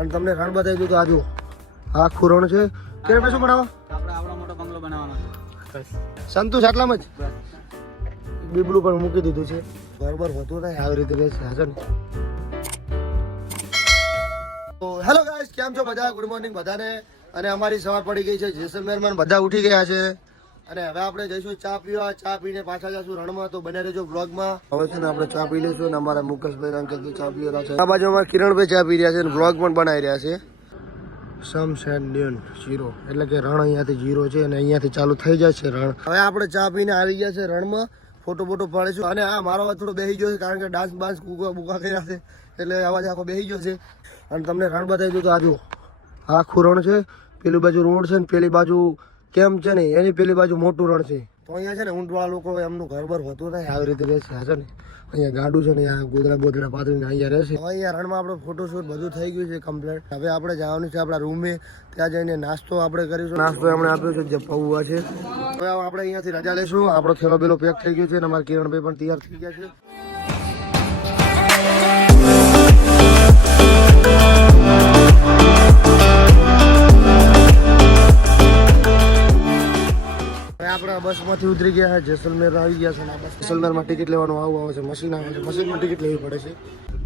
અને તમને રણ બતાવી દીધું. આજુ આખું રણ છે. કેમ શું બનાવો? આપણે આવડો મોટો બંગલો બનાવવાનો છે. સંતોષ આટલામાં જ બીબડું પણ મૂકી દીધું છે. બરોબર હોતું નહીં આવી રીતે બેસે હશે ને. તો હેલો ગાઈસ, કેમ છો બધા? ગુડ મોર્નિંગ બધાને. અને અમારી સવાર પડી ગઈ છે જેસલમેરમાં, બધા ઉઠી ગયા છે અને હવે આપણે જઈશું ચા પીવા. ચા પીને પાછા જઈશું રણમાં. તો બને રહેજો બ્લોગમાં. હવે છે ને આપણે ચા પી લઈશું અને અમારા મુકેશભાઈ અંકલ ચા પી રહ્યા છે. આ બાજુ અમારા કિરણભાઈ ચા પી રહ્યા છે અને બ્લોગ પણ બનાવી રહ્યા છે. સમ સેન્ડ ડ્યુન 0 એટલે કે રણ અહીંયાથી 0 છે અને અહીંયાથી ચાલુ થઈ જાય છે રણ. હવે આપણે ચા પીને આવી ગયા છે રણમાં. ફોટો બોટો પાડીશું અને આ મારો અવાજ થોડો બેસી ગયો છે કારણ કે ડાન્સ બાન્સ કૂકા બુકા કર્યા છે એટલે અવાજ આખો બેસી ગયો છે. અને તમને રણ બતાવી દીધું. આજુ આખું રણ છે. પેલી બાજુ રોડ છે ને પેલી બાજુ કેમ છે ને એની પેલી બાજુ મોટું રણ છે. તો અહીંયા છે ને ઊંટવાળા લોકો એમનું ઘર બર હોતું નહીં આવી રીતે બેસે હશે ને. અહીંયા ગાડું છે ને અહીંયા ગોદડા બોદડા પાથરીને અહીંયા રહેશે. હવે અહીંયા રણમાં આપણે ફોટોશૂટ બધું થઈ ગયું છે કમ્પ્લીટ. હવે આપણે જવાનું છે આપણા રૂમે. ત્યાં જઈને નાસ્તો આપણે કરીશું. નાસ્તો એમણે આપ્યો છે જે પૌવા છે. હવે આપણે અહીંયાથી રજા લઈશું. આપણો થેલો બેલો પેક થઈ ગયો છે અને અમારા કિરણભાઈ પણ તૈયાર થઈ ગયા છે. આપણે બસમાંથી ઉતરી ગયા છે. જેસલમેર આવી ગયા છે અને જેસલમેરમાં ટિકિટ લેવાનું આવે છે. મશીન આવે છે. મશીનમાં ટિકિટ લેવી પડે છે.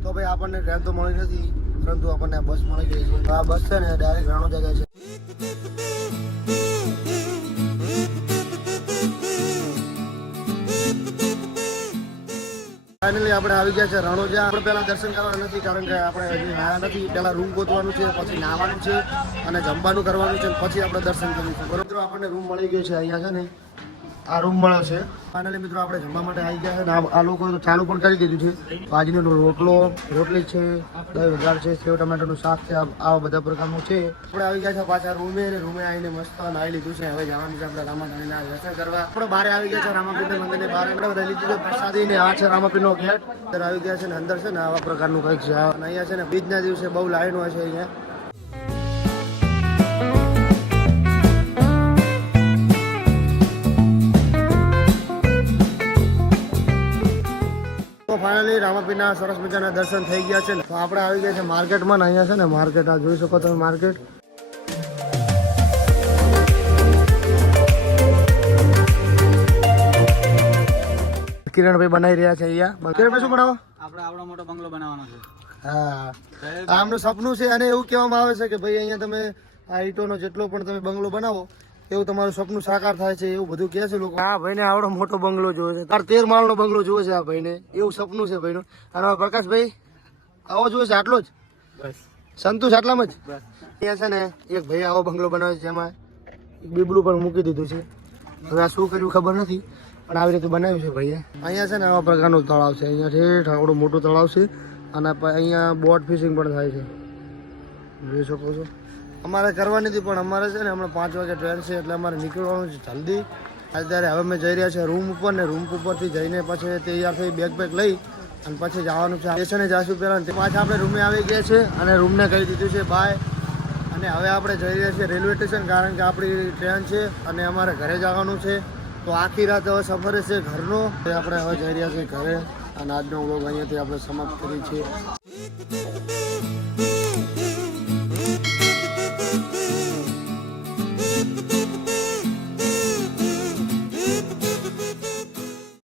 તો ભાઈ આપણને ટ્રેન તો મળી નથી પરંતુ આપણને બસ મળી ગઈ છે. આ બસ છે ને ડાયરેક્ટ રણોજા જાય છે. ફાઇનલી આપણે આવી ગયા છે રણોજા. આપણે પહેલા દર્શન કરવા નથી કારણ કે આપણે હજી આવ્યા નથી. પહેલા રૂમ ગોતવાનું છે, પછી નાહવાનું છે અને જમવાનું કરવાનું છે, પછી આપણે દર્શન કરીશું. બરોબર, આપણને રૂમ મળી ગયો છે. અહીંયા છે ને આ રૂમ મળ્યો છે. ફાઇનલી મિત્રો આપણે જમવા માટે આવી ગયા છે. આ લોકો તો ચાલુ પણ કરી દીધું છે. બાજરીનો રોટલો, રોટલી છે, દહીં વઘાર છે, સેવ ટમેટાનું શાક છે, આવા બધા પ્રકારનું છે. આપણે આવી ગયા છે પાછા રૂમે. રૂમે આવીને મસ્ત નાહી લીધું છે. હવે જવાનું છે આપણે રામાપીરના દર્શન કરવા. આપણે બહાર આવી ગયા છે રામાપીરના મંદિરની બહાર. આપણે બધા લીધું છે પ્રસાદી ને. આ છે રામાપીરનો ગેટ. અંદર આવી ગયા છે ને અંદર છે ને આવા પ્રકારનું કંઈક છે. અને અહીંયા છે ને બીજના દિવસે બહુ લાઈનો હશે અહીંયા. ફાઇનલી રામાપીરના સરસ મજાના દર્શન થઈ ગયા છે. તો આપણે આવી ગયા છે માર્કેટમાં. અહીંયા છે ને માર્કેટ, આ જોઈ શકો તમે માર્કેટ. કિરણભાઈ બનાવી રહ્યા છે અહીંયા. કિરણભાઈ શું બનાવો? આપણે આવડો મોટો બંગલો બનાવવાનો છે. હા, આમનું સપનું છે અને એવું કહેવામાં આવે છે કે ભાઈ અહીંયા તમે આ ઈંટોનો જેટલો પણ તમે બંગલો બનાવો એવું તમારું સપનું સાકાર થાય છે એવું બધું કહે છે લોકો. આ ભાઈને આવડો મોટો બંગલો જોવે છે. 13 માળનો બંગલો જોવે છે આ ભાઈને. એવું સપનું છે ભાઈનું. અને પ્રકાશભાઈ આવો જોવે છે આટલો જ બસ. સંતોષ આટલામાં જ બસ. અહીંયા છે ને એક ભાઈ આવો બંગલો બનાવે છે. એમાં બીબડું પણ મૂકી દીધું છે. હવે આ શું કર્યું ખબર નથી પણ આવી રીતે બનાવ્યું છે ભાઈએ. અહીંયા છે ને આવા પ્રકારનું તળાવ છે. અહીંયા ઠેઠ આવડું મોટું તળાવ છે અને અહીંયા બોટ ફિશિંગ પણ થાય છે. જોઈ શકો છો. અમારે કરવાની હતી પણ અમારે છે ને હમણાં 5 વાગે ટ્રેન છે એટલે અમારે નીકળવાનું છે જલ્દી. અત્યારે હવે અમે જઈ રહ્યા છીએ રૂમ ઉપર ને રૂમ ઉપરથી જઈને પછી તૈયાર થઈ બેગ લઈ અને પછી જવાનું છે સ્ટેશને જઈશું પહેલાં. પાછા આપણે રૂમે આવી ગયા છે અને રૂમને કહી દીધું છે બાય. અને હવે આપણે જઈ રહ્યા છીએ રેલવે સ્ટેશન કારણ કે આપણી ટ્રેન છે અને અમારે ઘરે જવાનું છે. તો આખી રાત હવે સફર છે ઘરનો. આપણે હવે જઈ રહ્યા છીએ ઘરે અને આજનો વ્લોગ અહીંયાથી આપણે સમાપ્ત કરી છે.